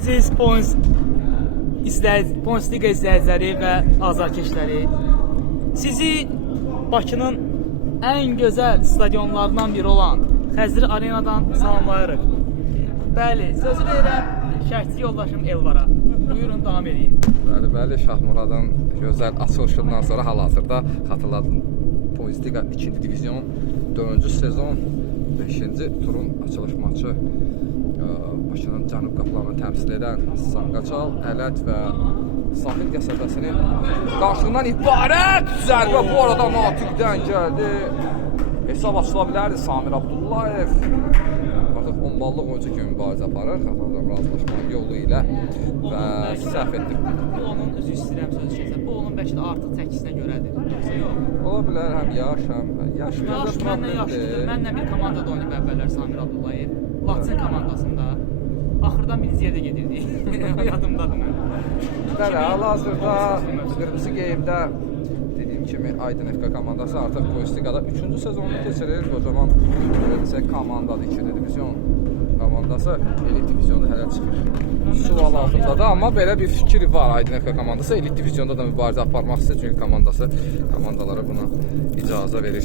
Əziz Bundesliga izləyiciləri və azarkeşləri, sizi Bakının ən gözəl stadionlarından biri olan Xəzri Arenadan salamlayırıq. Bəli, sözü verirəm şərtçi yoldaşım Elvara. Buyurun, davam edin. Bəli, Şahmuradın gözəl açılışından sonra hal-hazırda xatırladım. Bundesliga 2-ci divizyon 4-cü sezon 5-ci turun açılış maçı Bakının cənub qapılarını təmsil edən Sanqaçal, Ələt və Sahil qəsəbəsinin qarşılığından ibarət zərbə bu arada Natiqdən gəldi. Hesab açıla bilərdi. Samir Abdullayev artıq 10 ballıq oyuncu kimi mübarizə aparır. Xətalardan razılaşma yolu ilə və səhv etdi. Bu onun özü istəyirəm sözü keçər. Bu onun bəlkə də artıq çəkisinə görədir. Yox. Ola bilər, həm yaş, həm yaş məndən yaşlıdır. Mənlə bir komandada oynayıb əvvəllər Samir Abdullayev. Laçın komandasında. Axırdan birinci yerdə gedirdik. Yadımdadır mənim. Bəli, hal-hazırda qırmızı geyimdə dediyim kimi Aydın FK komandası artıq Bundesligada 3-cü sezonunu keçirir. Kocaman komandadır, 2-ci divizyon komandası elit diviziyonda hələ çıxır. Sual altındadır, amma belə bir fikir var Aydın FK komandası elit diviziyonda da mübarizə aparmaq istəyir, çünki komandalara buna icazə verir,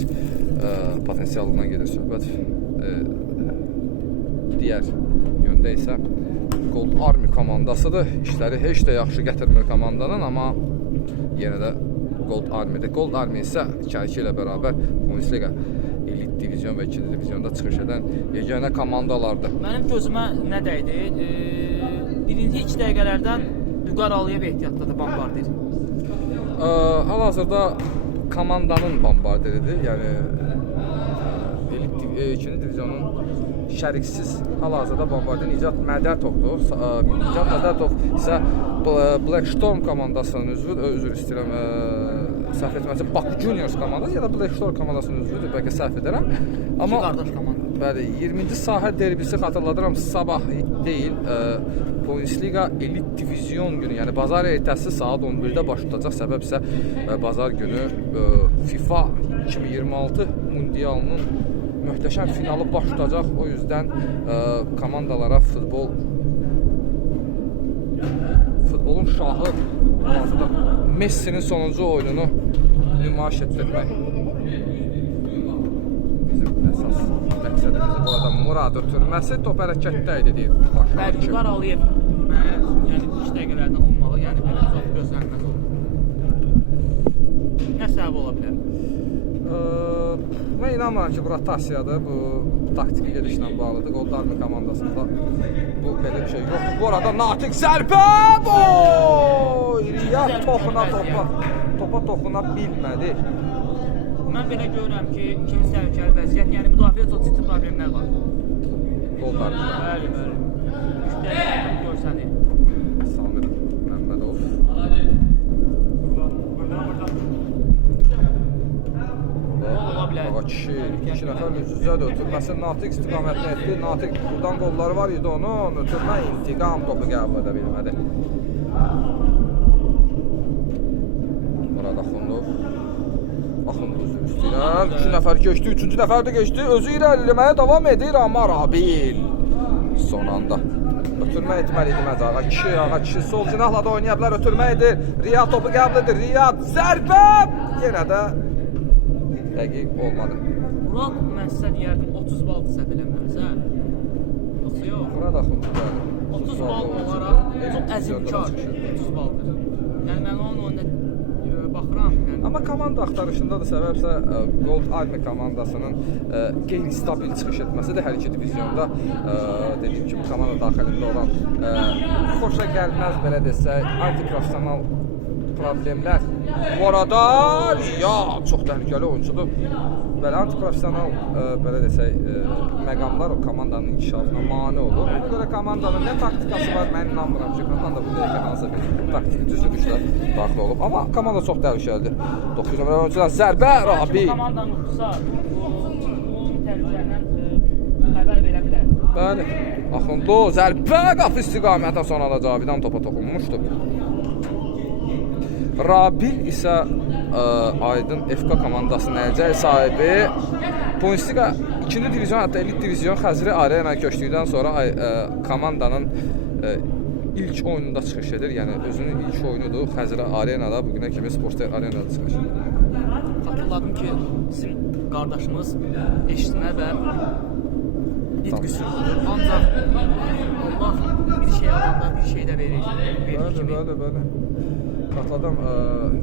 potensialından gedir söhbət. Digər yöndə isə Gold Army komandasıdır. İşləri heç də yaxşı gətirmir komandanın, amma yenə də Gold Army-dir. Gold Army isə 2-2 ilə bərabər Bundesliga elit divizyon və 2-ci diviziyonda çıxış edən yeganə komandalardır. Mənim gözümə nə dəydi? Birinci 2 dəqiqələrdən Vüqar Aliyev ehtiyatdadır Bombardier. Hal-hazırda komandanın Bombardiridir. Yəni elit 2-ci divizyonun şəriksiz hal-hazırda Bombardier Nicat Mədətovdur. Nicat Mədətov isə Black Storm komandasının üzvüdür. Üzr istəyirəm, səhv etməsə Bakı Juniors komandası ya da Black Storm komandasının üzvüdür. Bəlkə səhv edərəm. Amma qardaş komanda. Bəli, 20-ci sahə derbisi xatırladıram. Sabah deyil, Bundesliga elit divizyon günü, yəni bazar ertəsi saat 11-də baş tutacaq. Səbəb isə bazar günü FIFA 2026 mundialının möhtəşəm finalı baş tutacaq. O yüzden komandalara futbolun şahı Messi'nin sonuncu oyununu nümayiş etdirmək bizim əsas məqsədimiz. Bu arada Murad ötürməsi top hərəkətdə idi deyir. Vüqar Aliyev yəni 2 dəqiqələrdən olmalı, yəni belə çox gözlənməz olur. Nə səbəb ola bilər? Mən inanmıram ki, bu rotasiyadır, bu taktiki gedişlə bağlıdır. Gold Army komandasında bu belə bir şey yoxdur. Bu arada Natiq zərbə! Riyad topa toxuna bilmədi. Mən belə görürəm ki, ikinci təhlükəli vəziyyət, yəni müdafiə çox ciddi problemlər var. Gold Army. Bəli. 3 dəqiqədən görsənir. Samir Məmmədov. Ağa kişi, 2 nəfər üz-üzədir, ötürməsi Natiq istiqamətlə etdi. Natiq buradan qolları var idi onun, ötürmə intiqam topu qəbul edə bilmədi. Burada Axundov üzr istəyirəm. 2 nəfər keçdi, 3-cü nəfər də keçdi. Özü irəliləməyə davam edir, amma Rabil son anda ötürmə etməli idi məncə. Ağa kişi sol cinahla da oynaya bilər, ötürmə edir. Riyad topu qəbul edir, Riyad zərbə! Yenə də dəqiq olmadı. Murad, mən sizə deyərdim 30 baldır səhv eləmirəmsə. Yoxsa yox? Murad Axundov 30 bal olaraq çox əzimkar 30 baldır. Yəni mən onun oyununa baxıram. Amma komanda axtarışında da səbəbsə Gold Army komandasının qeyri-stabil çıxış etməsidir hər iki diviziyonda. Dediyim kimi komanda daxilində olan xoşa gəlməz belə desək, antiprofessional problemlər. Bu arada çox təhlükəli oyuncudur. Belə antiprofessional belə desək məqamlar o komandanın inkişafına mane olur. Ona görə komandanın nə taktikası var, mən inanmıram ki, komanda bu dəqiqə hansı bir taktiki düzülüşlə daxil olub. Amma komanda çox təhlükəlidir. 9 nömrə oyuncudan zərbə Rabi. Komandanın uçsa, onun təhlükəlindən xəbər verə bilər. Bəli, Axundov zərbə qapı istiqamətə son anda Cavidan topa toxunmuşdu. Rabil isə Aydın FK komandasının əlcək sahibi. Bundesliga 2-ci divizyon, hətta elit divizyon Xəzri Arena köçdükdən sonra komandanın ilk oyununda çıxış edir. Yəni özünün ilk oyunudur. Xəzrə Arenada bu günə kimi Sportster Arenada çıxış edir. Xatırladım ki, bizim qardaşımız eşitmə və nitq üsuludur. Ancaq Allah bir şey alanda bir şey də verir. Bəli. Xatırladım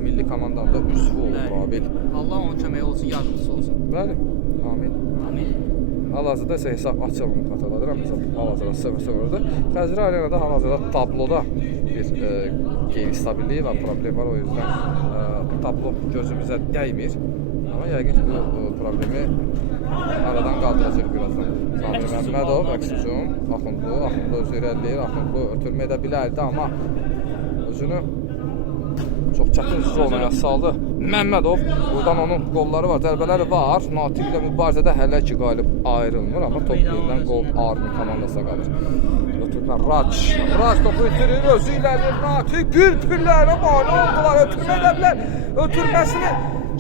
milli komandamda üzvü oldu Rabil. Allah onun köməyi olsun, yardımcısı olsun. Bəli. Amin. Amin. Hal-hazırda isə hesab açılımını xatırladıram. Hesab hal-hazırda 0-0-dır. Xəzrə Arenada hal-hazırda tabloda bir qeyri-stabilliyi və problem var. O yüzden tablo gözümüzə dəymir. Amma yəqin ki, bu problemi aradan qaldıracaq birazdan. Samir Məmmədov, əks-hücum, Axundlu özü irəliləyir. Axundlu ötürmə edə bilərdi, amma özünü çox çətin zonaya saldı. Məmmədov, buradan onun qolları var, zərbələri var. Natiq ilə mübarizədə hələ ki qalib ayrılmır, amma top yerindən qol Army komandasına qalır. Ötürmə Rac topu itirir, özü iləlir. Natiq bir pillərə mane oldular, ötürmə edə bilər. Ötürməsini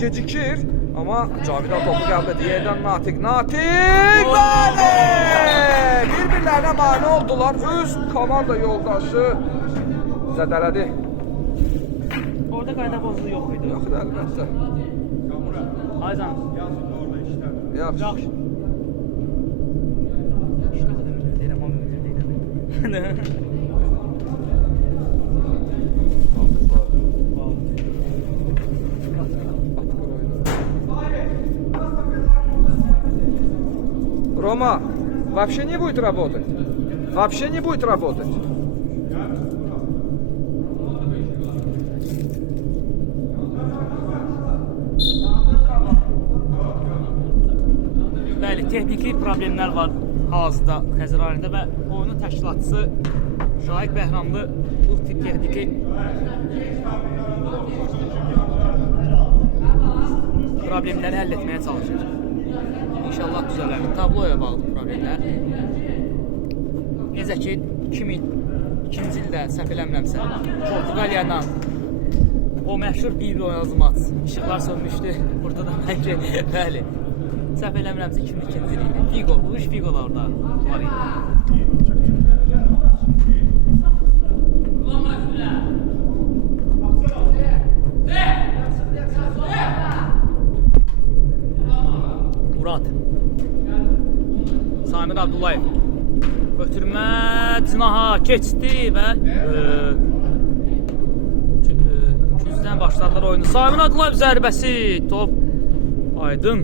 gecikir, amma Cavidan topu qəbul edir. Yerdən Natiq, bəli! Bir-birlərinə mane oldular, öz komanda yoldaşı zədələdi. Orada qayda bozuluğu yox idi. Yoxdur, əlbəttə. Aycan. Yaxşı. İşte kadar müdür deyirəm, o müdür deyirəm. Рома, вообще не будет работать. Вообще не будет работать. Bəli, texniki problemlər var hal-hazırda Xəzər Arenada və oyunun təşkilatçısı Şahid Bəhramlı bu tip texniki problemləri həll etməyə çalışır. İnşallah düzələr. Tabloya bağlı problemlər. Necə ki, 2002-ci ildə səhv eləmirəmsə, Portuqaliya ilə o məşhur bir oynadığı maç, işıqlar sönmüşdü. Burada da bəlkə, bəli. Səhv eləmirəmsə 2002-ci il idi. Figo, bu üç Figolar orada var idi. Murad. Samir Abdullayev. Ötürmə cinaha keçdi və küzdən başladılar oyunu. Samir Abdullayev zərbəsi. Top aydın.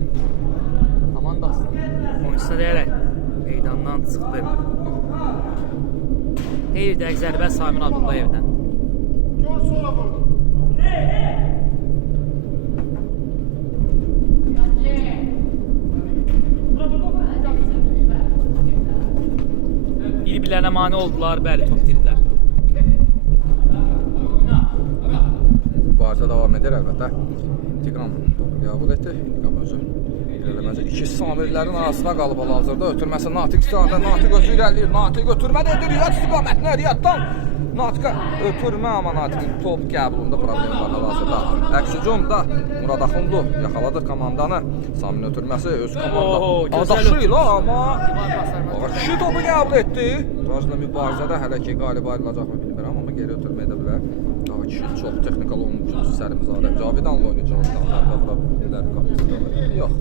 Oyuncuda deyərək meydandan çıxdı. Deyir zərbə Samir Abdullayevdən. Bir-birlərinə mane oldular, bəli, top tirdilər. Mübarizə davam edir əlbəttə. İntiqam topu qəbul etdi. İntiqam özü. İlerləməcə iki Samirlərin arasına qalıb hal-hazırda. Ötürməsi Natiq istiqamətdə. Natiq özü irəliləyir. Natiq ötürmə də edir. Riyad istiqamətində Riyaddan. Natiqə ötürmə, amma Natiqin top qəbulunda problem var hal-hazırda. Əks-hücumda Murad Axundlu yaxaladı komandanı. Samin ötürməsi öz komanda adaşı ilə, amma iki topu qəbul etdi. Rajla mübarizədə hələ ki qalib ayrılacaqmı bilmirəm, amma geri ötürmə edə bilər. Daha kişi çox texnikal oyuncusu Sərimzadə. Cavidanla oynayacaq. Yox.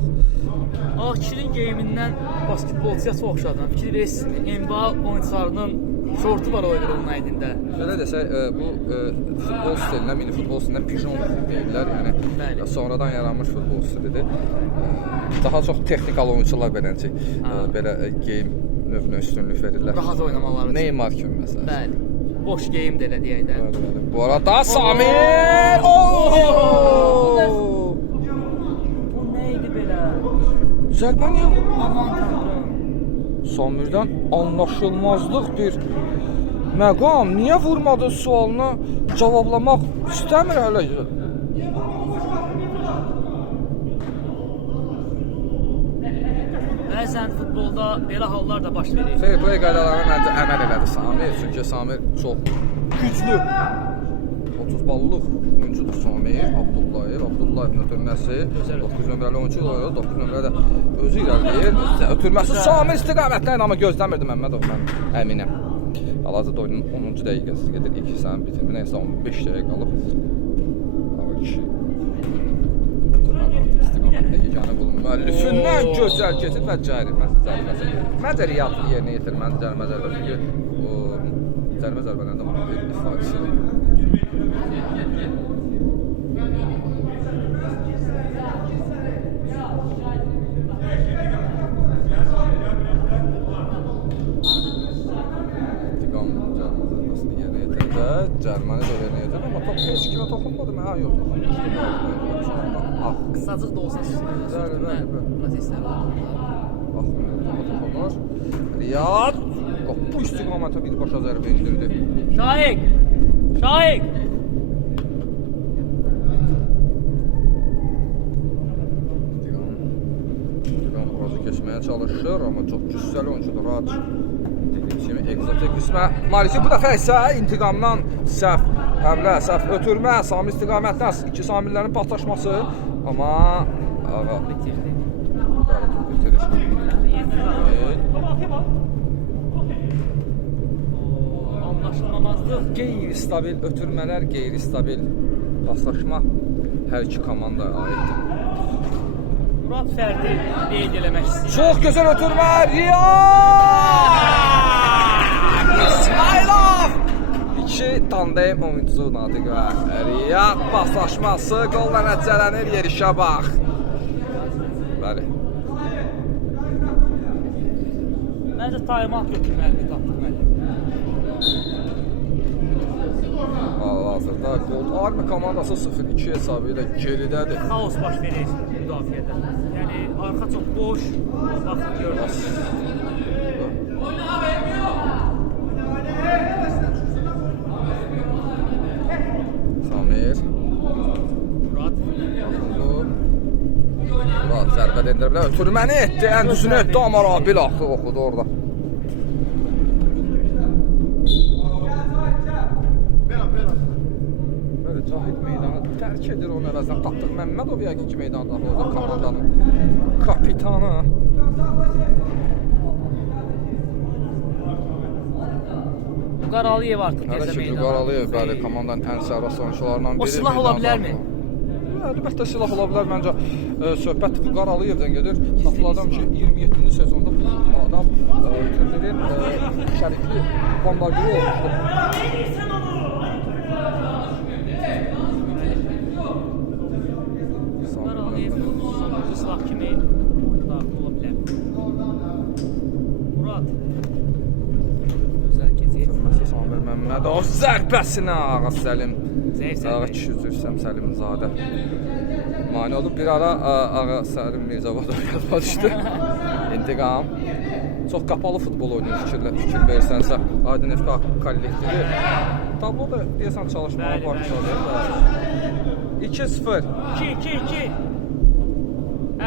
Kişinin geyimindən basketbolçuya çox oxşadan. Fikir verirsiniz, NBA oyuncularının şortu var o oyunun aydında. Şöyle desək, bu futbol stilinə, mini futbol stilinə pijon deyirlər. Yəni sonradan yaranmış futbol stilidir. Daha çox texnikal oyuncular beləncə belə geyim növünə üstünlük verirlər. Rahat oynamaları üçün. Neymar kimi məsələn. Bəli. Boş geyim də elə deyək də. Bu arada Samir! Bu neydi belə? Zərbə niyə? Aman tanrım. Samirdən anlaşılmazlıq bir məqam. Niyə vurmadı sualına cavablamaq istəmir hələ. Bəzən futbolda belə hallar da baş verir. Fair play qaydalarına məncə əməl elədi Samir. Çünki Samir çox güclü 30 ballıq oyuncudur Samir. Abdullayevin ötürməsi 9 nömrəli oyuncu oynadı. 9 nömrədə özü irəliləyir. Ötürməsi Samir istiqamətlə, amma gözləmirdi Məmmədov, mən əminəm. Hal-hazırda oyunun 10-cu dəqiqəsi gedir. 2 hissənin bitimi isə 15 dəqiqə qalıb. Ağa kişi istiqamətdə yeganə qolun müəllifindən gözəl keçid və cərimə zərbəsi. Məncə riyalı yerinə yetirməlidir cərimə zərbəsi. Çünki o cərimə zərbələrində bunun bir ifadəsi var. Cərməni də yerinə yetirdi, amma top heç kimə toxunmadı mı? Ha, yox. Qısacıq da olsa Bəli. proseslər oldu. Toxunur. Riyad bu istiqamətə birbaşa zərbə indirdi. Şahiq! Şahiq! İntiqam burası keçməyə çalışır, amma çox cüssəli oyuncudur. Rahat kimi egzotik qismə Maliki bu dəfə isə intiqamdan səhv həmlə, səhv ötürmə, Sami istiqamətdən iki Samillərin partlaşması, amma ağa Bitirdi. bəli top bitirir. Anlaşılmamazlıq. Qeyri-stabil ötürmələr, qeyri-stabil paslaşma hər iki komandaya aiddir. Murad Fərdi qeyd eləmək istəyir. Çox gözəl ötürmə, Riyad! İsmailov! İki tandem oyuncusu Natiq və Riyad paslaşması qolla nəticələnir, yerişə bax. Bəli. Məncə taymat götürməlidir, tapdırməlidir. Hal-hazırda Gold Army komandası 0-2 hesabı ilə geridədir. Xaos baş verir müdafiədə. Yəni arxa çox boş, baxın görürüz. Samir. Murad. Murad zərbə endirə bilər. Ötürməni etdi, ən düzünü etdi, amma Rabil axı oxudu orada. Böyle Cahit meydanı tərk edir onun əvəzinə. Tapdıq Məmmədov yəqin ki meydanda orada komandanın kapitanı. Qaraliyev artıq Hələ təzə ki meydana. Qaraliyev bəli komandanın ən sərrast oyunçularından biri. O silah ola bilərmi? Əlbəttə silah ola bilər. Məncə söhbət Vüqar Aliyevdən gedir. Xatırladım ki 27-ci sezonda bu adam turnirin şərikli bombardiri olmuşdu. Vüqar Aliyev sonuncu silah kimi daxil ola bilər. Murad. Gözəl keçir. Samir Məmmədov zərbəsinə Ağa Səlim. Zəif Ağa zərbə. kişi üzürsəm Səlimzadə. Mani olub bir ara Ağa Səlim Mirzabadov yadıma düşdü. İntiqam. Çox qapalı futbol oynayır fikir verirsənsə. Aydın FK kollektivi. Tablo da deyəsən çalışmağa başladı. 2-0. 2-2-2.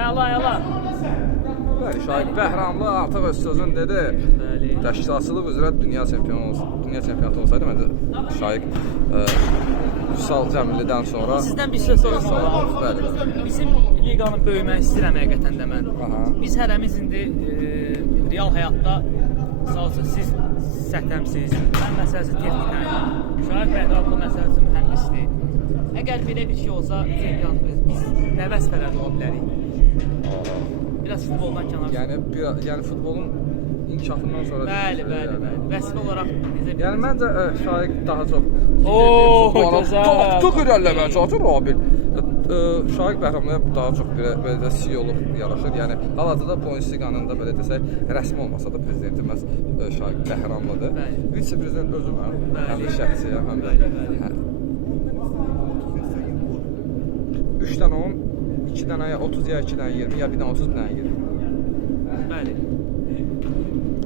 Əla. Bəli, Şahiq Bəhramlı artıq öz sözün dedi. Bəli. Təşkilatçılıq üzrə dünya çempionatı olsaydı məncə Şahiq Vüsal Cəmillidən sonra Sizdən bir söz soruşum. bəli. Bizim liqanın böyüməni istəyirəm həqiqətən də mən. Aha. Biz hərəmiz indi real həyatda sağ olsun siz sətəmsiz, mən məsələsi texnikən, Şahiq Bəhramlı məsələsi mühəndisdir. Əgər belə bir şey olsa, biz nə vəzifələrdə ola bilərik? Biraz futboldan kənar. Yəni futbolun inkişafından sonra Bəli. Vəzifə olaraq bizə Yəni məncə Şahiq daha çox gözəl. Tapdıq irəliləməyə çalışır Rabil. Şahiq Bəhramlıya daha çox belə də CEO-luq yaraşır. Yəni hal-hazırda Bundesliga-nın da belə desək rəsmi olmasa da prezidentimiz Şahiq Bəhramlıdır. Vitse-prezident özüm həm də şəxsiyəm, həm də 3 dənə 10, 2 dənə ya 30 ya 2 dənə 20 ya bir dənə 30 bir dənə 20. Bəli.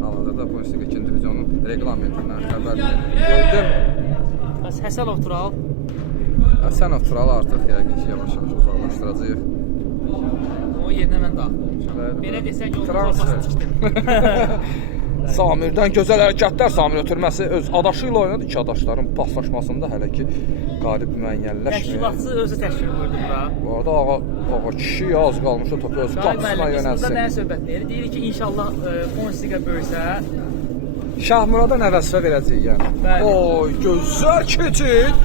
Hal-hazırda Bundesliga 2-ci divizionun reqlamentindən xəbər gördüm. Bəs Həsənov Tural Həsənov Tural artıq yəqin ki yavaş-yavaş uzaqlaşdıracağıq. o yerinə mən daxil olmuşam. Belə desək yolun Transfer. torbası tikdim. Samirdən gözəl hərəkətlər, Samir ötürməsi öz adaşı ilə oynadı. İki adaşların paslaşmasında hələ ki qalib müəyyənləşmir. Təşkilatçı özü təşkil buyurdu bura. Bu arada ağa kişi az qalmışdı topu öz Şahiq qapısına müəllim, biz burada yönəlsin. nəyə söhbət verir? Deyirik ki, inşallah Bundesliga böyüsə, Şahmurada nə vəzifə verəcəyik yəni. Bəli. Oy, gözəl keçid.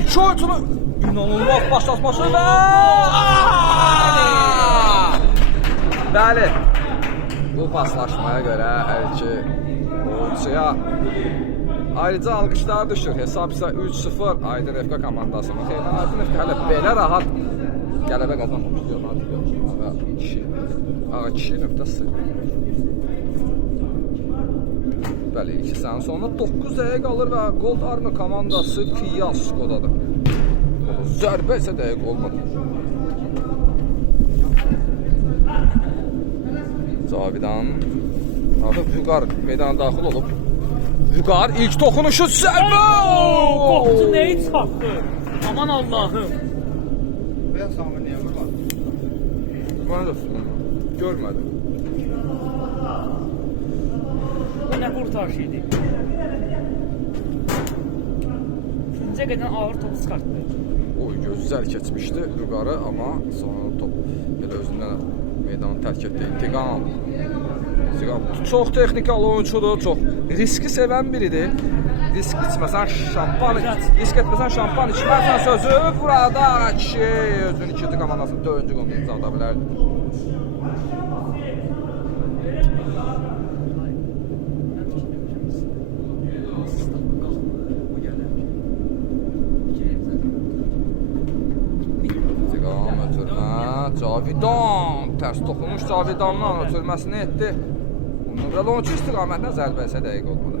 İki oyuncunu inanılmaz başlatması və bəli. Bu paslaşmaya görə hər iki oyuncuya ayrıca alqışlar düşür. Hesab isə 3-0 Aydın FK komandasının. Xeyran Aydın FK hələ belə rahat qələbə qazanmamış diyor. Ağa kişi nöqtəsi. Bəli, 2 sənin sonunda 9 dəqiqə qalır və Gold Army komandası fiyaskodadır. Zərbə isə dəqiq olmadı. Cavidan artıq Vüqar meydana daxil olub. Vüqar ilk toxunuşu zərbə! Qopçu nəyi çıxartdı? Aman Allahım. Ben Sami niye vurmadım? Bana da görmədim. Bu nə qurtarış idi? İkinciyə qədər ağır topu çıxartdı. Oy, gözəl keçmişdi Vüqarı, amma sonra top elə özündən meydanı tərk etdi. İntiqam. Çox texnikal oyunçudur, çox riski sevən biridir. Risk içməsən şampan, risk etməsən şampan içməsən sözü burada kişi özünün ikinci komandasının 4-cü qolunu imzalada bilərdi. İntiqam ötürmə, Cavidan tərs toxunmuş Cavidandan ötürməsini etdi. Nömrəli oyuncu istiqamətlə zərbə isə dəqiq olmadı.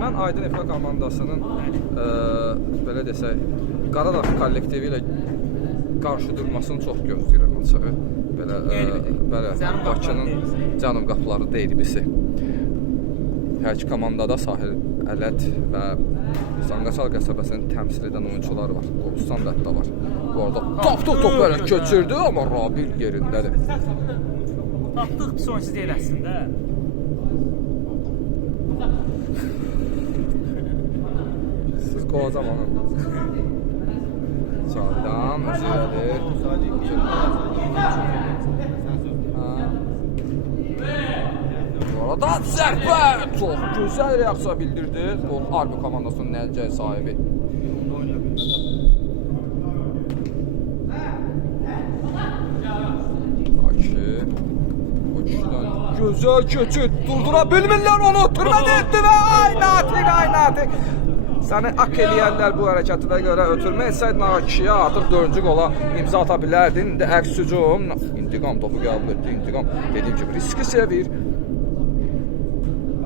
Mən Aydın FK komandasının belə desək, Qaradağ kollektivi ilə qarşı durmasını çox gözləyirəm açığı. Belə Bakının canım qapıları deyil birisi. Hər iki komandada Sahil Ələt və Sanqaçal qəsəbəsini təmsil edən oyunçular var. Qobustan da hətta var. Bu arada top belə köçürdü, amma Rabil yerindədir. Tapdıq pis oyuncu deyil əslində. Siz qocamanım. Cavidan özülədir. Bu arada zərbə çox gözəl reaksiya bildirdi. Gold Army komandasının nəlcəyi sahibi. Gözəl keçid, durdura bilmirlər onu, ötürmədə etdi və ay Natiq. Səni ak eləyərlər bu hərəkətinə görə ötürmə etsəydin ağa kişiyə artıq 4-cü qola imza ata bilərdin. İndi əks hücum, intiqam topu qəbul etdi, intiqam dediyim kimi riski sevir.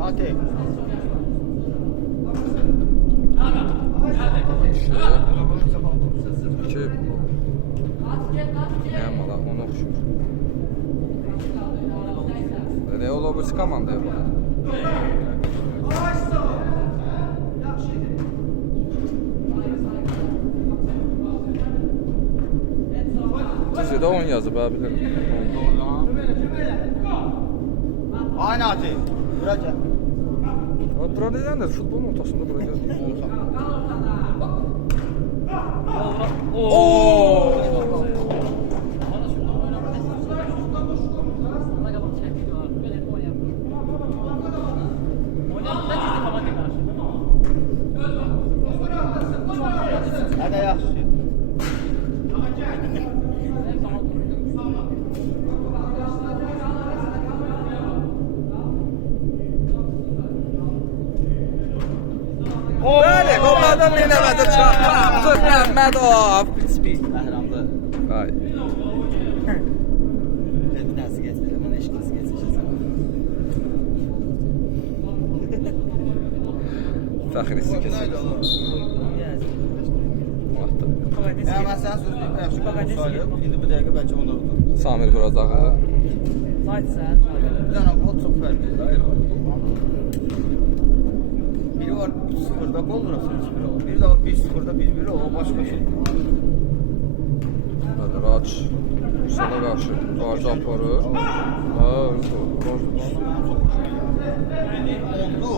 Natiq. İki. Nəyəm ala, onu oxşur. Nə ola bu komandaya bax. Sizdə 10 yazıb abi. Ay Natiq. Bura gəl. Bura deyəndə futbolun ortasında bura gəl. Hədə yaxşı. Bəli, qollardan eləmədi çarpdı Məmmədov. Bəhramlı. Ay. Bir dənəsi gətir, mən eşkisi gətirəcəm. Fəxrisi keçir. Yəni mən sənə söz deyim, yaxşı sayıb, indi bu dəqiqə bəlkə onu vurdur. Samir vuracağı. Saytsən. Bir dənə gol çox fərqlidir da, elə. Biri var 3-0'da gol vurası 3-1 olur. Biri də var 1-0'da 1-1 olur, o başqa şey. Raç. Sana qarşı qarşı aparır. Ondu,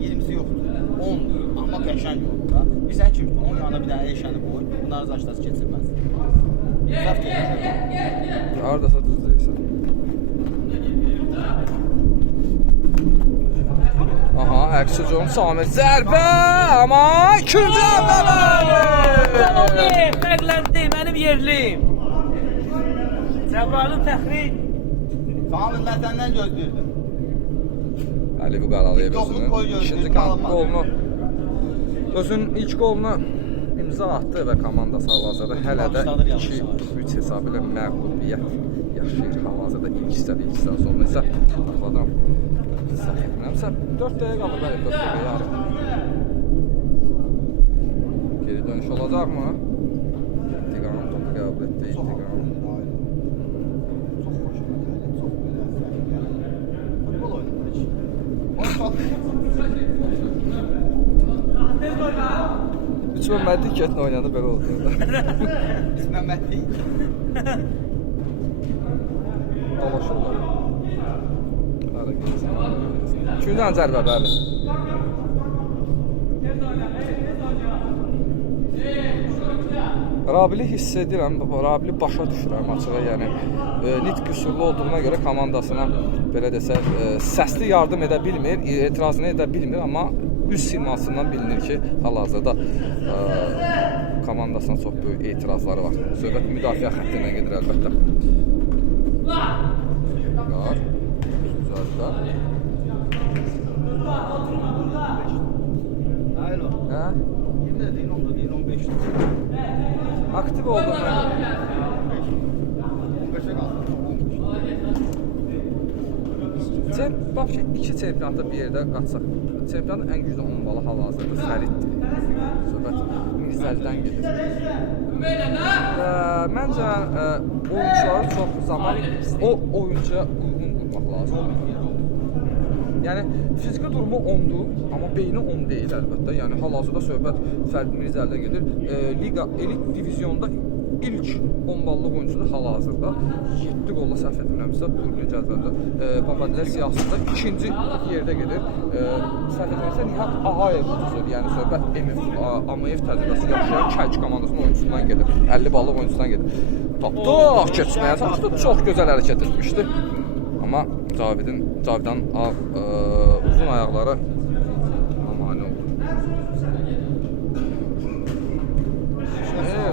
20'si yoxdur. 10'dur, amma qəşəng olur da. Bilsən ki, 10 yana bir dənə eşəni qoy, bunları zaşdası keçirməz. Saf deyil. Hardasa düz deyirsən. Aha, əksi John Samir zərbə, amma ikinci zərbə. Fərqləndi, mənim yerliyim. Cəbrayılın fəxri. Tamam, mən səndən gözləyirdim. Əli bu qaralayıb Yoxluq özünün qoy gözləyir, ikinci qalmadı. qolunu, özünün ilk qolunu imza attı və komandası hal-hazırda hələ də 2-3 hesabı ilə məğlubiyyət yaşayır. Hal-hazırda ilk hissədə, ilk hissədən sonra isə baxladım. Səhv etmirəmsə 4 dəqiqə qalır, bəli 4 dəqiqə yarım. Geri dönüş olacaqmı? İntiqam topu qəbul etdi, İntiqam. Futbol oynadı hiç. Onu çok Üç Məhəmmədi ketlə oynadı, belə oldu. biz Mehmet'i Dolaşırlar. Hara gelsin. Üçüncü zərbə, bəli. Rabili hiss edirəm, Rabili başa düşürəm açığa, yəni nitq qüsurlu olduğuna görə komandasına belə desək, səsli yardım edə bilmir, etirazını edə bilmir, amma üz simasından bilinir ki, hal-hazırda komandasına çox böyük etirazları var. Söhbət müdafiə xəttindən gedir əlbəttə. Var. Zərbə. Hayır o. Hə? 20 de değil, 10 da değil, 15 de. Aktiv oldum mən. 15'e kaldı. Bax ki, iki çempionatda bir yerdə qaçsaq, çempionatın ən güclü 10 balı hal-hazırda Fəriddir. Söhbət Mirzəlidən gedir. Məncə oyuncuları çox zaman o oyuncuya uyğun qurmaq lazımdır. Yəni fiziki durumu 10-dur, amma beyni 10 deyil əlbəttə. Yəni hal-hazırda söhbət Fərid Mirzəlidə gedir. Liqa elit divizionda ilk 10 ballıq oyuncudur hal-hazırda. 7 qolla səhv etmirəmsə turnirin cədvəlində Babadilər siyasətdə ikinci yerdə gedir. Səhv etmirəmsə Nihat Ağayev ucuzdur. Yəni söhbət Amayev təcrübəsi yaşayan Kəlk komandasının oyuncusundan gedir. 50 ballıq oyuncusundan gedir. Tapdıq, keçməyə çalışdı. Çox gözəl hərəkət etmişdi. Amma Cavidan uzun ayaqları mane oldu.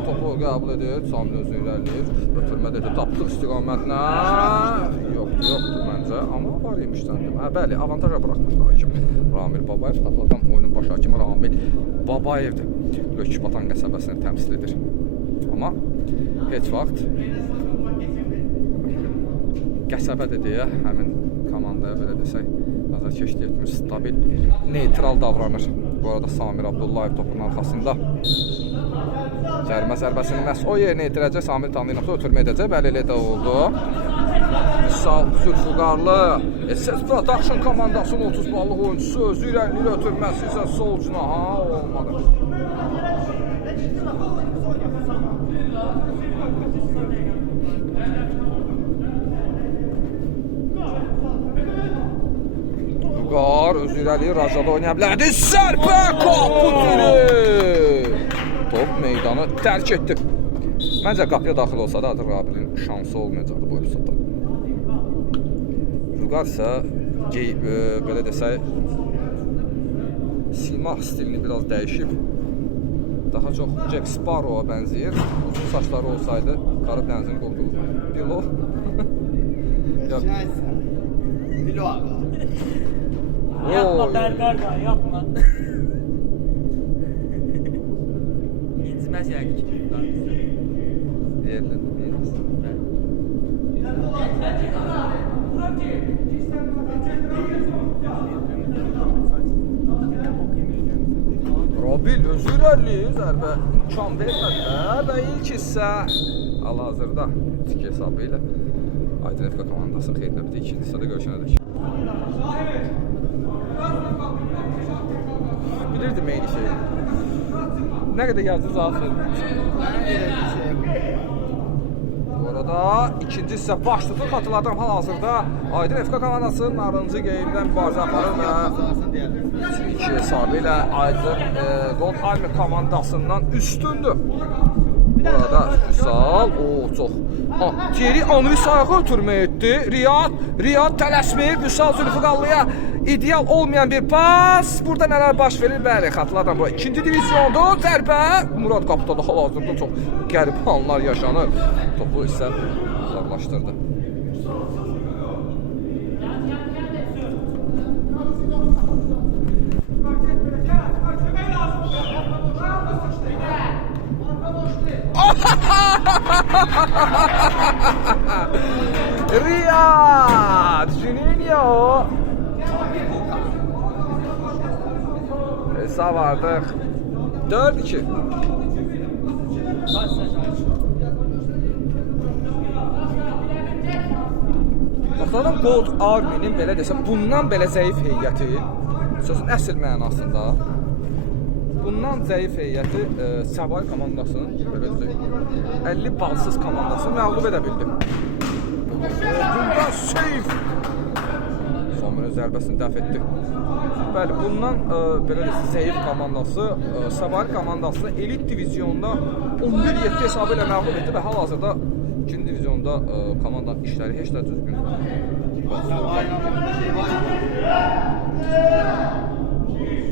Topu qəbul edir, Samir özü irəliləyir, ötürmə dedi, tapdıq istiqamətlə. Yoxdur məncə, amma var imişdəndim. Bəli, avantaja buraxmışdı hakim Ramil Babayev. Xatırladan oyunun baş hakimi Ramil Babayevdir. Lökbatan qəsəbəsini təmsil edir. Amma heç vaxt qəsəbədir deyə həmin komandaya belə desək nəzərkeşlik etmir, stabil, neytral davranır. Bu arada Samir Abdullayev topun arxasında cərimə zərbəsini məhz o yerinə yetirəcək, Samir tanıyırsa ötürmə edəcək, bəli elə də oldu. Sağ Zülfüqarlı SS Production komandasının 30 ballıq oyuncusu özü irəliləyir, ötürməsi isə sol ucuna, olmadı. Vüqar özü irəliyir, Rajada oynaya bilərdi. Sərbə qapıdır. Top meydanı tərk etdi. Məncə qapıya daxil olsa da Adil Rabilin şansı olmayacaqdı bu episodda. Vüqar isə belə desək sima stilini biraz dəyişib. Daha çox Jack Sparrow'a bənzəyir. Uzun saçları olsaydı Qarı dənizin qurduğu Bilo. Bilo ağa. Yapma Berber da, yapma. İncimez yani ki. Yerli. Rabil özü irəliləyir, zərbə imkan vermədilər və ilk hissə hal-hazırda 2 hesabı ilə Aydın FK komandasının xeyrinə bitir. İkinci hissədə görüşənədək. Bilirdim eyni şeyi. Nə qədər yazdı cavab verdim. Bu arada ikinci hissə baş tutur. Xatırladım hal-hazırda Aydın FK komandasının narıncı geyimdən mübarizə aparır və 3-2 hesabı ilə Aydın Gold Army komandasından üstündür. Burada Üsal, çox. Thierry Henry ayağı ötürmə etdi. Riyad tələsməyib Üsal Zülfüqallıya ideal olmayan bir pas. Burada nələr baş verir? Bəli, xatırladım bu. İkinci divizyonda zərbə. Murad Qapitada hal-hazırda çox qəribə anlar yaşanır. Topu isə uzaqlaşdırdı. Riyad Juninho hesab artıq 4-2. Baxalım Gold Army-nin belə desəm, bundan belə zəif heyəti, sözün əsl mənasında bundan zəif heyəti Sabah komandasının belə deyək 50 balsız komandasını məğlub edə bildi. Bundan seyf Sommer zərbəsini dəf etdi. Bəli, bundan belə deyək zəif komandası Sabah komandasını elit divizyonda 11-7 hesabı ilə məğlub etdi və hal-hazırda ikinci divizyonda komandanın işləri heç də düzgün.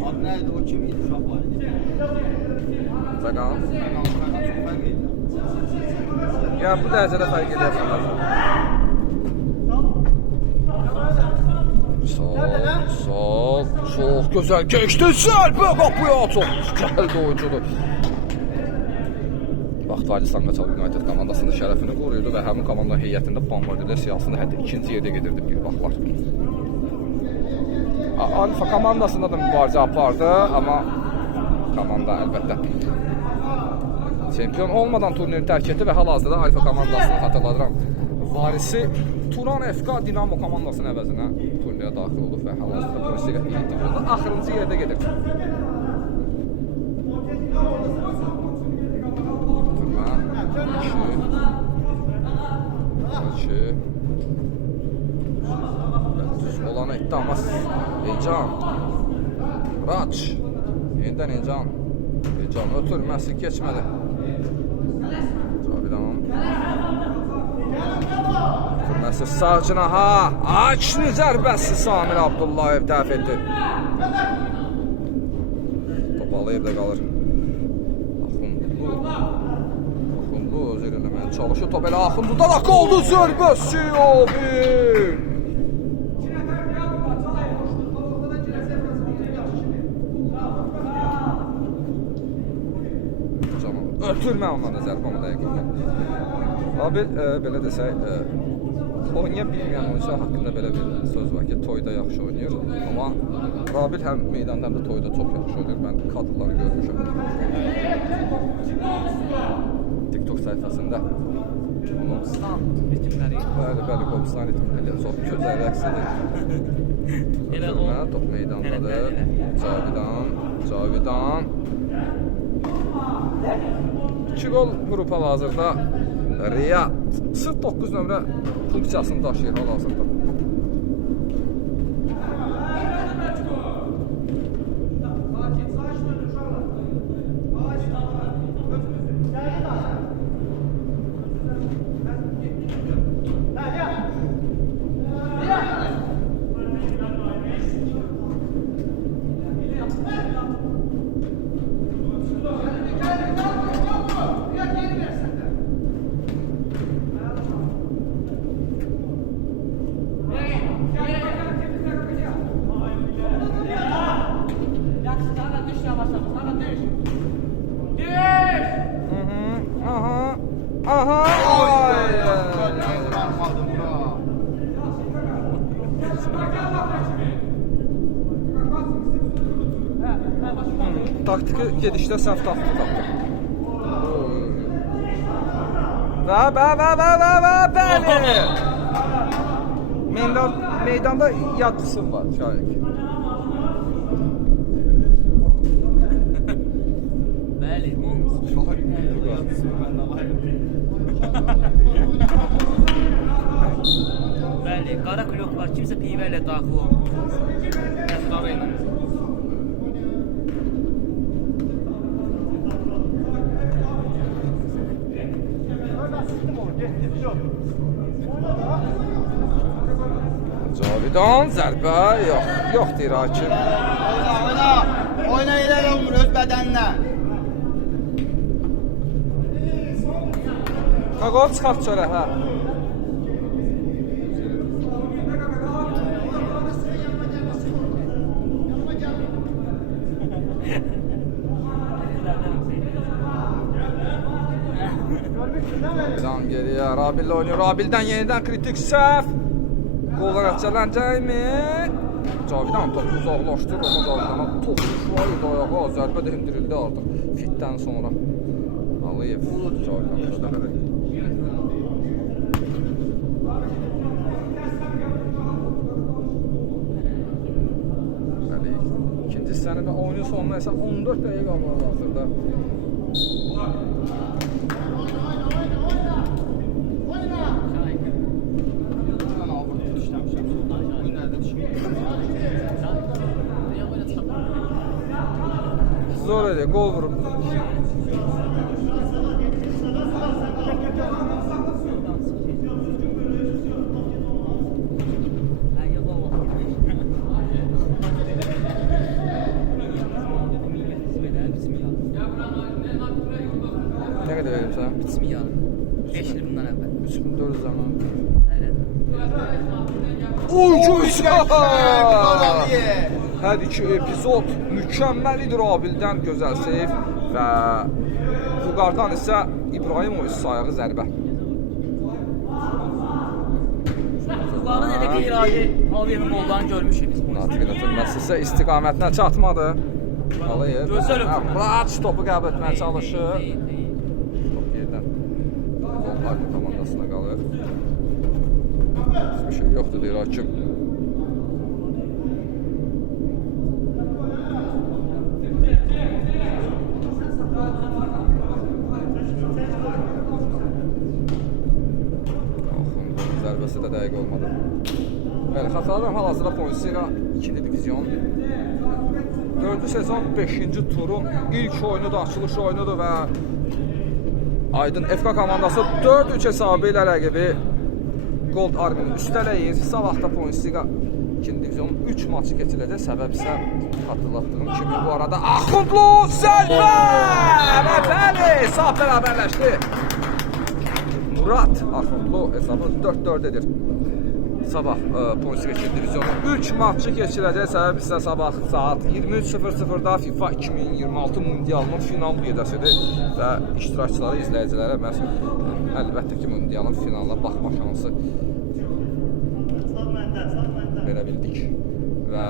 Adı neydi? O kimiydi? Uşaq var idi. Zagan. Çok fərq edir. Ya bu dərəcədə fərq edir. Sol, çox gözəl keçdi. Zərbə qapıya çox gəldi oyuncudur. Vaxt Vacizan Qaçal United komandasının şərəfini qoruyurdu və həmin komandanın heyətində Bombardier siyasında hətta ikinci yerdə gedirdi bir vaxtlar. Alfa komandasında da mübarizə apardı, amma komanda əlbəttə çempion olmadan turniri tərk etdi və hal-hazırda Alfa komandasını xatırladıram. Varisi Turan FK Dinamo komandasının əvəzinə turnirə daxil olub və hal-hazırda Bundesliga divizyonunda axırıncı yerdə gedir. Olanı etdi amma Heyecan Raç yeniden Heyecan ötürməsi keçmədi. Cavidan ötürməsi sağcına Açlı zərbəsi Samir Abdullayev dəf etdi. Top Alıyevdə qalır. Axundu özür eləməyə çalışır. Top elə Axunduda da qaldı zərbəsi abi. Ötürmə ondan da zərbə amma dəqiq. Abi, belə desək, oynaya bilməyən oyuncular haqqında belə bir söz var ki, toyda yaxşı oynayır. Amma Rabil həm meydanda həm də toyda çox yaxşı oynayır. Mən kadrları görmüşəm. TikTok sayfasında. Qobustan ritmləri. Bəli, Qobustan ritmləri çox gözəl rəqs edir. Ötürmə, top meydandadır. Cavidan. 2 gol vurub hal-hazırda Riyad. Sırf 9 nömrə funksiyasını daşıyır hal-hazırda. Taktiki gedişdə səhv taktik tapdı. Bəli. Meydanda yadçısın var Şahik. Bəli, bəli, qara klok var, kimsə pivə ilə daxil olmur. Qara ilə. Cavidan zərbə yox deyir hakim. Oyna ileri olmur öz bedenine. Qaqol çıxart çörə, hə. Can geriyə, Rabillə oynayır. Rabildən yenidən kritik səhv. Qollar nəticələnəcəkmi? Cavidan topu uzaqlaşdırır, amma Cavidana topu var idi ayağa, zərbə də indirildi artıq fitdən sonra. Aliyev Cavidan üstələdi. Bəli, ikinci hissəni və oyunun sonuna isə 14 dəqiqə var hazırda. Zor edir, gol vurur. Ne kadar verim sana? Bitsin ya. 5 il bundan əvvəl. 3400 zaman. Hər iki epizod mükəmməl idi Rabildən gözəl seyf və Fuqardan isə İbrahimov sayağı zərbə. Fuqarın elə qeyri-adi Aliyevin qollarını görmüşük biz. Natiqin ötürməsi isə istiqamətinə çatmadı. Aliyev Gözəl ötürmə. Rahat topu qəbul etməyə çalışır. Top yerdən Gol Park komandasına qalır. Bir şey yoxdur deyir hakim. Zərbəsi də dəqiq olmadı. Bəli, xatırladım, hal-hazırda Poinsiga 2-ci divizyon. 4-cü sezon 5-ci turun ilk oyunudur, açılış oyunudur və Aydın FK komandası 4-3 hesabı ilə rəqibi Gold Armini üstələyir. Sabahda Poinsiga 2-ci divizyonun 3 maçı keçiləcək. Səbəb isə xatırlatdığım kimi bu arada Axundlu zərbə! Və bəli, sağ bərabərləşdi. Murat Axundlu hesabı 4-4 edir. Sabah Poinsiga 2-ci divizyonun 3 maçı keçiləcək. Səbəb isə sabah saat 23:00-da FIFA 2026 Mundialının final gecəsidir və iştirakçıları, izləyicilərə məhz əlbəttə ki, Mundialın finalına baxma şansı verə bildik. Və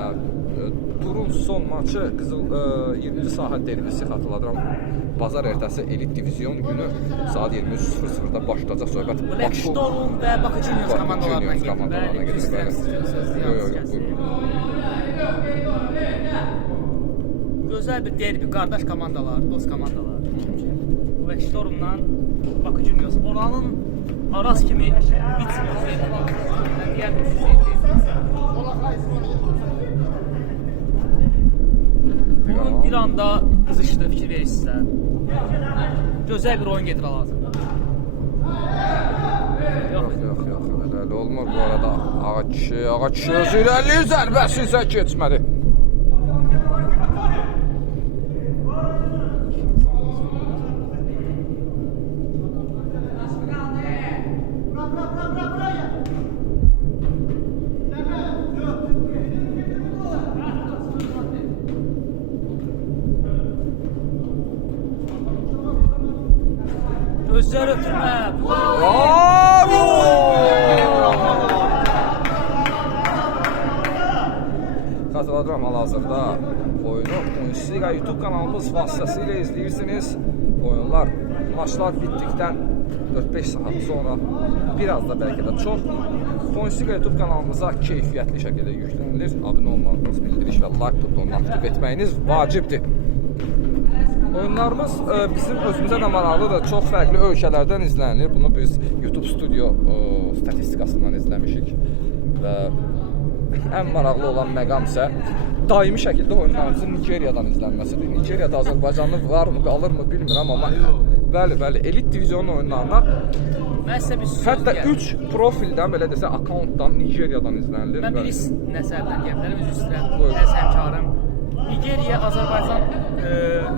turun son maçı Qızıl 20-ci sahə derbisi xatırladıram. Bazar ertəsi elit divizyon günü saat 23:00-da başlayacaq söhbət. Leştorun və Bakı Juniors komandalarına gedir. Gözəl bir derbi, qardaş komandalar, dost komandalar. Leştorundan Bakı Juniors. Oranın Aras kimi bitmir. Digər bir Bunun bir anda qızışdı, fikir verirsinizsə. Gözəl bir oyun gedir hal-hazırda. Yox, elə olmur bu arada. Ağa kişi özü irəliyir, zərbəsi isə keçmədi. Gözəl ötürmə. Xatırladıram, hal-hazırda oyunu Poinsiga YouTube kanalımız vasitəsilə izləyirsiniz. Oyunlar, maçlar bitdikdən 4-5 saat sonra, biraz da bəlkə də çox, Poinsiga YouTube kanalımıza keyfiyyətli şəkildə yüklənilir. Abunə olmanız, bildiriş və like butonunu aktiv etməyiniz vacibdir. Oyunlarımız bizim özümüzə də maraqlıdır. Çox fərqli ölkələrdən izlənilir. Bunu biz YouTube Studio statistikasından izləmişik. Və ən maraqlı olan məqam isə daimi şəkildə oyunlarımızın Nigeriyadan izlənməsidir. Nigeriyada Azərbaycanlı varmı, qalırmı bilmirəm, amma bəli, elit divizyon oyunlarına Mən sizə bir söz Hətta deyərəm. 3 profildən belə desə akkauntdan Nigeriyadan izlənilir. Mən bir nəsəbdən deyə bilərəm, üzr istəyirəm. Buyurun. Əziz həmkarım. Nigeriya Azərbaycan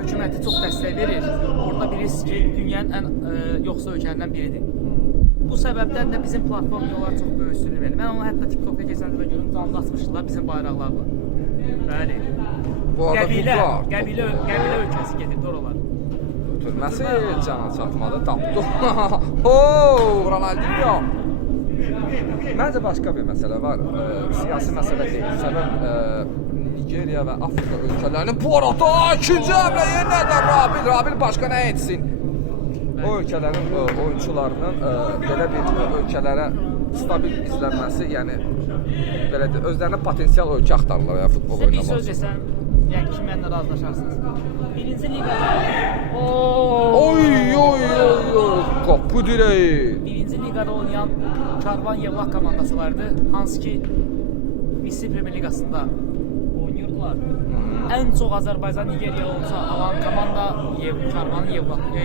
hökuməti çox dəstək verir. Orada bilirsiniz ki, dünyanın ən yoxsul ölkələrindən biridir. Bu səbəbdən də bizim platformaya onlar çox böyük üstünlük verir. Mən onu hətta TikTokda keçən dəfə gördüm, canlı açmışdılar bizim bayraqlarla. Bəli. Bu arada Qəbilə ölkəsi gedirdi oralar. Ötürməsi cana çatmadı, tapdı. Oo, Ronaldinho. Məncə başqa bir məsələ var. Siyasi məsələ deyil. Səbəb Nigeriya və Afrika ölkələrinin bu arada ikinci həmlə yerinə də Rabil başqa nə etsin? O ölkələrin oyunçularının belə bir ölkələrə stabil izlənməsi, yəni belə də özlərinə potensial ölkə axtarırlar ya futbol Sizə bir oynamaq. söz desəm, yəni ki, mənlə razılaşarsınız. Birinci liqada Qapı direği. Birinci liqada oynayan Karvan Yevlax komandası vardı, hansı ki Misir Premyer Liqasında oynayırdılar. Ən çox Azərbaycan Nigeriya olsa alan komanda Karvanın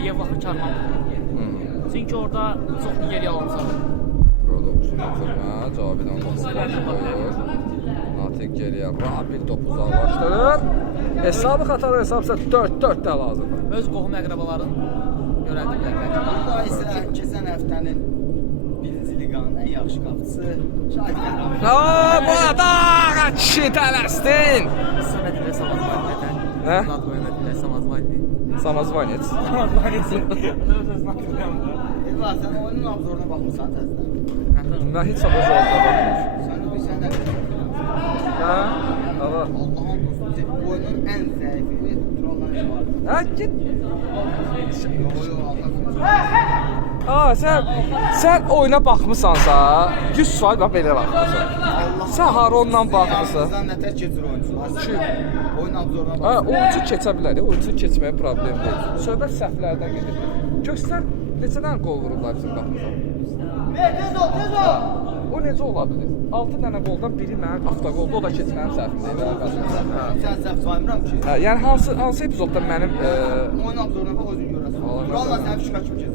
Yevlaxın Karvanı. Çünki orada çox Nigeriya olsa. Orada uçurma, Cavidan topu Natiq geriyə, Rabil topu uzaqlaşdırır. Hesabı xatalı hesabsa 4-4 də lazımdır. Öz qohum əqrabaların görəndikləri. Burada isə keçən həftənin birinci liqanın ən yaxşı qapıcısı Şahid Qəhrəman. Bu adam kişi tələsdin. Səmədlə Samazvaylı. Hə? Nadvoyəmədlə Samazvaylı. Samazvanec. Samazvaylı. Öz-özünə hatırlayam da. Edvar, sən oyunun obzoruna baxmısan təzdən. Mən heç sabah zorunda baxmır. Sən də bir sən nə Hə? Hava. Allah'ın dostu, oyunun ən zəifi Turan'dan ibarət. Hə, git. Allah Sən oyuna baxmısansa, 100% bax belə baxmısan. Sən hara ondan baxmısan? Bizdən nətər keçir oyuncular? Kim? Oyun obzoruna Hə, baxmısan. oyuncu keçə bilər, oyuncu keçməyə problem deyil. Söhbət səhvlərdən gedir. Göstər, neçə dənə qol vurublar bizim qapımıza? Tez ol! O necə ola bilər? 6 dənə qoldan biri mənim avtoqolda, o da keçmənin səhvində idi. Sən səhv saymıram ki. Hə, yəni hansı epizodda mənim Oyun obzoruna bax, özün görəsən. Turan'la sən fişka kimi keçir.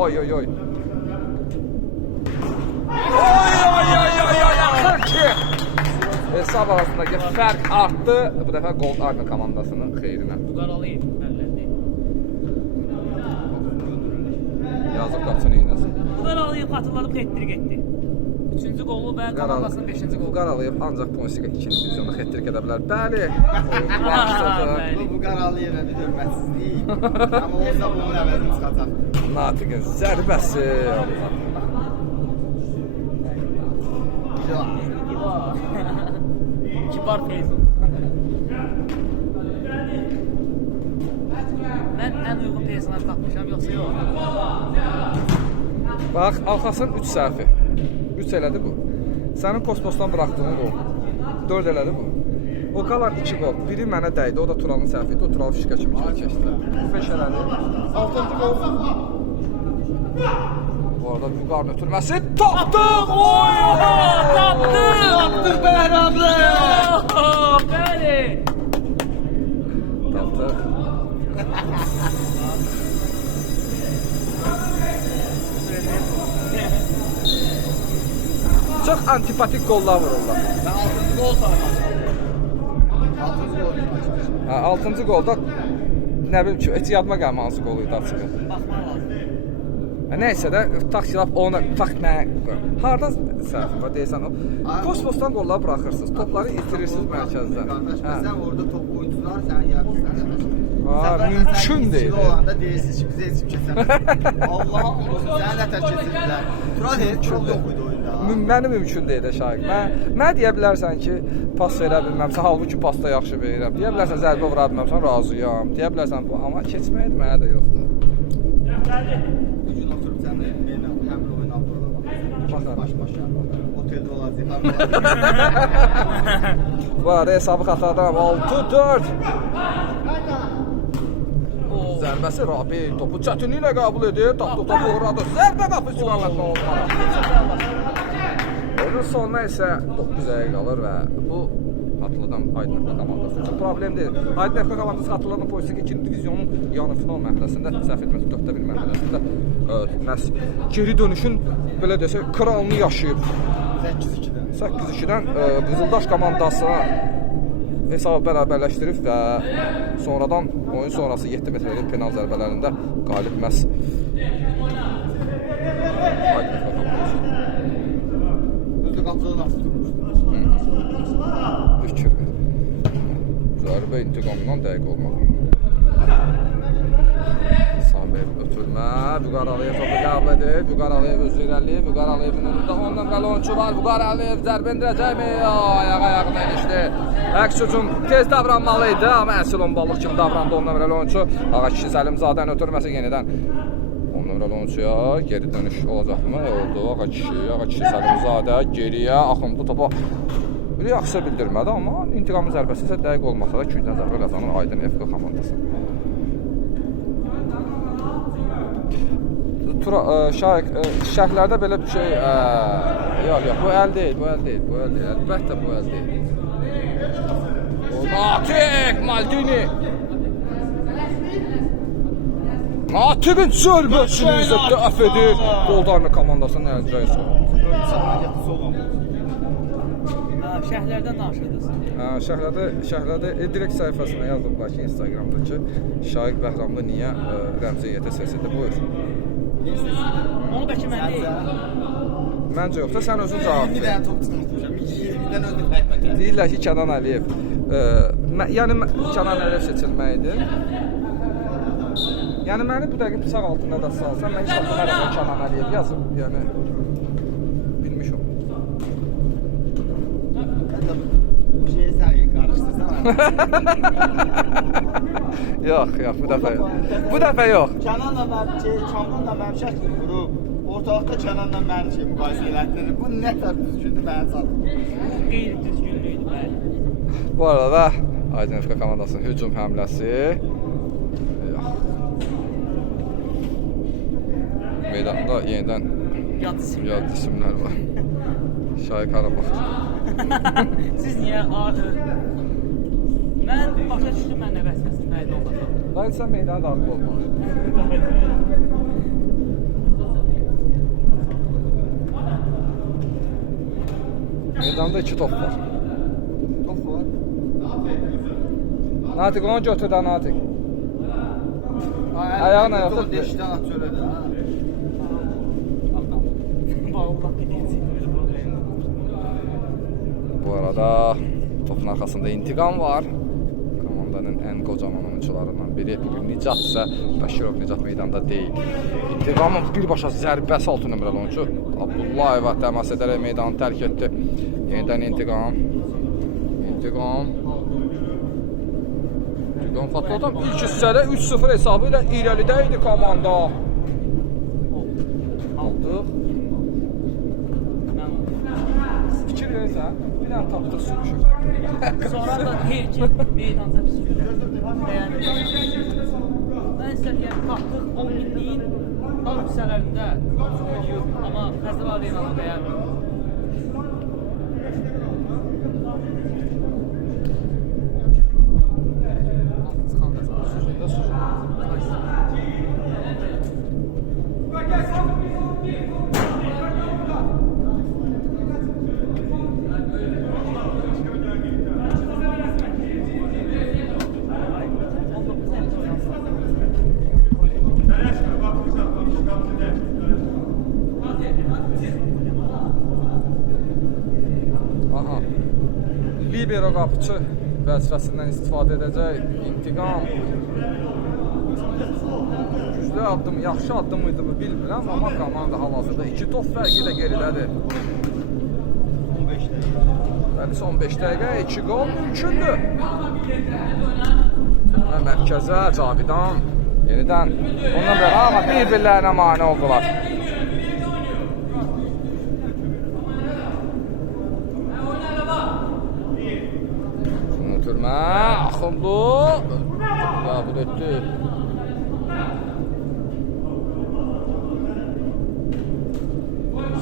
Oy. Axır ki hesab arasındakı fərq artdı. Bu dəfə Gold Army komandasının xeyrinə. Bu qaralıyım, bəlləndi. Yazıq qapçı neynəsin? Bu qaralıyıb xatırladım, xettirik etdi. 3-cü qolu və komandasının 5-ci Bu qolu. qaralayıb ancaq Ponsiqa 2-ci diviziyonda xəttirik edə bilər. Bəli. Bəli. Bu qaralıyıq və bir hörmətsizlik. Amma olsa bunun əvəzini çıxacaq. Natiqin zərbəsi. Kibar Feyzul. Mən ən uyğun personaj tapmışam, yoxsa yox? Bax, Alxasın 3 səhvi. 3 elədi bu. Sənin kosmosdan buraxdığın qol. 4 elədi bu. O qalan 2 qol. Biri mənə dəydi, o da Turanın səhvi idi. O Turan fişka kimi keçdi. 5 elədi. 6-cı qol. Bu arada Vüqarın ötürməsi tapdıq! Tapdıq Bəhramlı! Bəli! Tapdıq. Çox antipatik qollar vururlar. Və 6-cı gol sayılmaz. 6-cı gol sayılmaz. Hə, 6-cı qolda nə bilim ki, heç yadıma gəlmə hansı qol idi açığı. Baxmaq lazım. Nəysə də taxsilaf ona tax nə? Hardan səhv var deyirsən o. Kosmosdan qollar buraxırsınız. Topları itirirsiniz mərkəzdən. Qardaş, Hə. sən orada top oyuncular, sən yarışsan. Mümkün deyil. Olanda deyirsiniz ki, bizə heç kim keçəməz. Allah'ın olsun, sənə nətər keçirdilər. Turan heç çox yox idi oyunda. Məni mümkün deyil də Şahiq. Mən deyə bilərsən ki, pas verə bilməmsən, halbuki pasda yaxşı verirəm. Deyə bilərsən zərbə vura bilməmsən, razıyam. Deyə bilərsən bu, amma keçməyə mənə də yoxdur. Bu gün oturub sən də həmlə oyun abdurda baş-başa. Oteldə olacaq. Bu arada hesabı xatadan 6-4. Zərbəsi Rabil topu çətinliklə qəbul edir. Topu uğradı. Zərbə qapı istiqamətlə olmalı. Oyunun sonuna isə 9 dəqiqə qalır və bu Atlıdan Aydın komandası üçün problem deyil. Aydın komandası Atlıdan Polislik 2-ci diviziyonun yarı final mərhələsində səhv etməsə 4-1 mərhələsində məhz geri dönüşün belə desək kralını yaşayıb. 8-2-dən. 8-2-dən Qızıldaş komandasına hesabı bərabərləşdirib və sonradan oyun sonrası 7 metrlik penal zərbələrində qalib məhz Özü qapıdan açdı. fikir. Zərbə intiqamdan dəqiq olmalı. Samir ötürmə, Vüqar Əliyev topu qəbul edir. Vüqar Əliyev özü irəliyib. Vüqar Əliyevin önündə 10 nömrəli oyunçu var. Vüqar Əliyev zərbə endirəcəkmi? Ayağına ilişdi. Əks hücum tez davranmalı idi, amma əsl 10 ballıq kimi davrandı 10 nömrəli oyunçu. Ağa kişi Səlimzadənin ötürməsi yenidən 10 nömrəli oyuncuya geri dönüş olacaqmı? Oldu. Ağa kişi Səlimzadə geriyə axındı topa. Reaksiya bildirmədi, amma intiqamın zərbəsi isə dəqiq olmasa da 2-dən zərbə qazanır Aydın FK komandası. Şahiq, şərhlərdə belə bir şey, yox, bu əl deyil, əlbəttə bu əl deyil. Natiq, Maldini! Natiqin zərbəsini isə dəf edir Qoldarmi komandasının əlcəyisi. Şəhərlərdən danışırdınız. Şəhərlərdə direkt səhifəsində yazıblar ki, Instagramdakı Şahiq Bəhramlı niyə rəmziyyətə səsidir, buyur. Onu bəlkə mən deyil. Məncə yoxsa sən özün cavab 20 ver. dənə top çıxmışam. 20-dən özünü xəybətə. Deyirlər ki, Kənan Əliyev. Yəni Kənan Əliyev seçilməlidir. Yəni məni bu dəqiqə bıçaq altında da salsan, mən heç vaxt Kənan Əliyev yazıb. Yəni bilmişəm. Bu şeyi sən qarışdırsan. Yox, bu dəfə yox. Bu dəfə yox. Kənanla Kamranla mənim şəklim vurub, ortalıqda Kənanla mənim müqayisə elətdirir. Bu nə tər düzgündür mənə çatır. Qeyri-düzgünlüydü, bəli. Bu arada Aydın FK komandasının hücum həmləsi. Meydanda yenidən yad isimlər var. Şahiq Qarabağ. Siz niyə mən başa düşdüm, mən nə vəsvəsin məydə olacaq. Dayı sən meydana daxil olmalı. Meydanda 2 top var. Top var. Natiq onu götür də Natiq. Ayağına yoxdur. Deşdən atıyor öyle ha. Vallahi Bu arada topun arxasında intiqam var. Komandanın ən qocaman oyuncularından biri. Bugün Nicat isə Bəşirov Nicat meydanda deyil. İntiqamın birbaşa zərbəsi 6 nömrəli oyuncu Abdullayeva təmas edərək meydanı tərk etdi. Yenidən intiqam. İntiqam Fatladan ilk hissədə 3-0 hesabı ilə irəlidə idi komanda. Aldıq. Fikir verirsən, bir dənə tapdı sürüşür. sonra da deyir ki, meydanca pis gündür. Mən istəyirəm, tapdıq 10 minliyin dağ hissələrində sürüyüb, amma Xəzər Arenanı bəyənmir. Libero qapıcı vəzifəsindən istifadə edəcək. İntiqam. Güclü addım, yaxşı addım idi bu bilmirəm, amma komanda hal-hazırda 2 top fərqi ilə geridədir. 15 dəqiqə. Bəli, son 5 dəqiqə 2 qol mümkündür. Və mərkəzə Cavidan yenidən ondan belə amma bir-birlərinə mane oldular. Ötürmə, Axınlı qəbul etdi.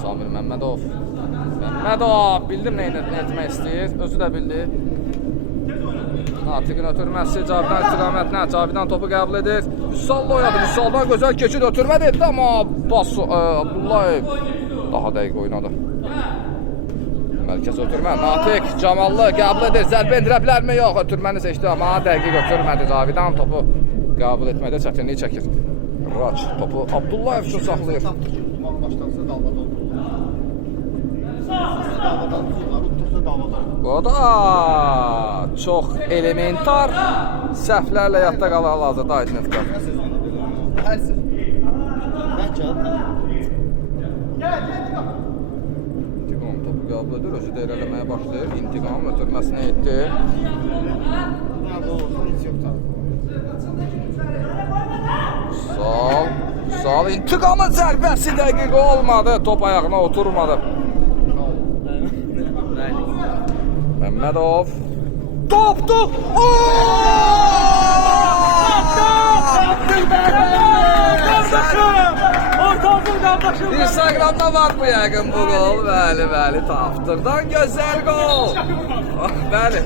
Samir Məmmədov. Məmmədov bildim nə etmək istəyir, özü də bildi. Natiqin ötürməsi Cavidan istiqamətinə. Cavidan topu qəbul edir. Vüsal oynadı. Vüsaldan gözəl keçid ötürmə etdi, amma Abdullayev daha dəqiq oynadı. Mərkəz ötürmə. Natiq Camallı qəbul edir. Zərbə endirə bilərmi? Yox, ötürməni seçdi, amma dəqiq ötürmədi. Cavidan topu qəbul etmədə çətinlik çəkir. Raç topu Abdullayev üçün saxlayır. Bu da çox elementar səhvlərlə yadda qalan hazırda Aydın Efkan. Hər söz. Bəlkə. İntiqam topu qəbul edir, özü də irəliləməyə başlayır. İntiqam ötürməsini etdi. Sağ intiqamın zərbəsi dəqiq olmadı. Top ayağına oturmadı. Məmmədov topdu. Instagramda var mı yəqin bu gol? Bəli, bəli, Tapdırdan gözəl gol. Bəli.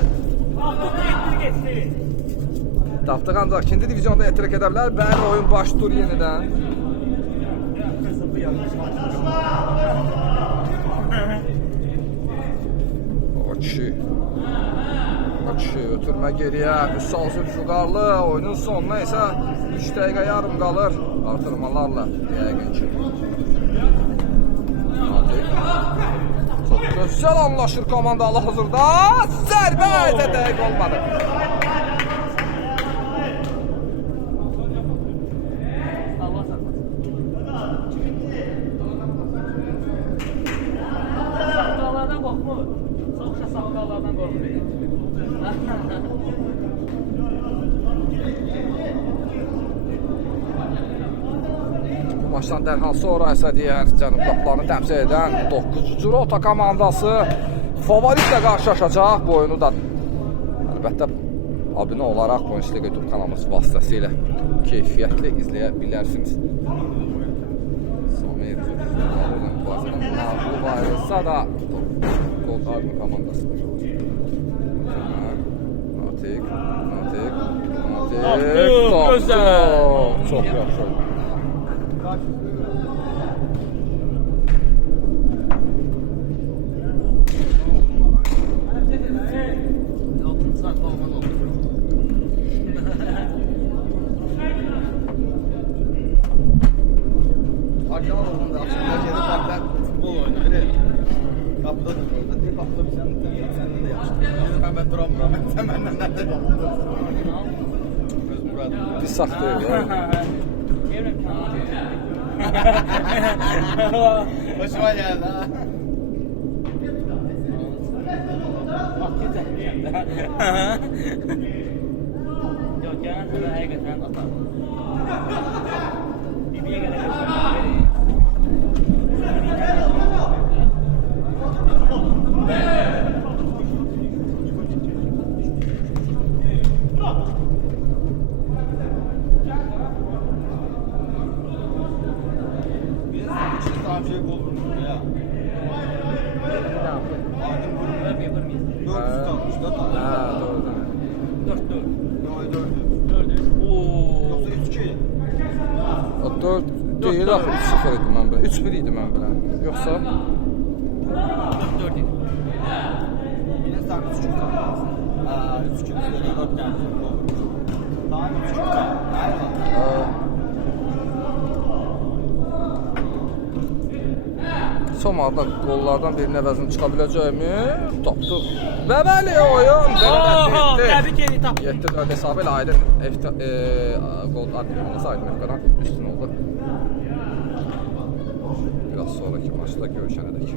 Tapdıq ancaq ikinci diviziyonda etirak edə bilər. Bəli, oyun baş tur yenidən. Açı ötürmə geriyə. Vüsal Zülfüqarlı oyunun sonuna isə 3 dəqiqə yarım qalır artırmalarla yəqin ki. Çox gözəl anlaşır komanda hal-hazırda. Zərbə isə dəqiq olmadı. Saqqallardan qorxmur. Soxşa saqqallardan qorxmur. Bu maçdan dərhal sonra isə digər Cənub qapılarını təmsil edən 9-cu Rota komandası favoritlə qarşılaşacaq. Bu oyunu da əlbəttə abunə olaraq Bundesliga YouTube kanalımız vasitəsilə keyfiyyətli izləyə bilərsiniz. Samir Zülfüqarlı'nın bazıdan məğlub ayrılsa da Gold Army komandası. Natiq. Çox yaxşı. Arkadan olduğunda akşamlar yedi partlar futbol oynuyor. Kapıda da orada. Bir kapıda bir sen de yapıştın. Ben duramıyorum. Sen benden nerede yaptın? Öz muradım. Bir saxlayır ya. Hoşuma geldi ha. Yok gelen sana hakikaten atar. Bibiye gelen Tam şey buldum ya. Dört kalmış da tam. Ha, doğrudan. 4. Yok 4. Yoksa 3-2. O 4 deyil, 3-0 idi mən bilən. 3-1 idi mən bilən. Yoxsa 4 idi. Yine sen 3-2 kalmış. 3-2 4 geldi. Tamam 3-2. Aynen. Somarda qollardan birinin əvəzini çıxa biləcəkmi? Tapdıq. Və bəli, oyun Təbrik edir, tapdıq. 7-4 hesabı ilə Aydın Gold Army komandası Aydın Efkan'a üstün oldu. Biraz sonraki maçda görüşənədək.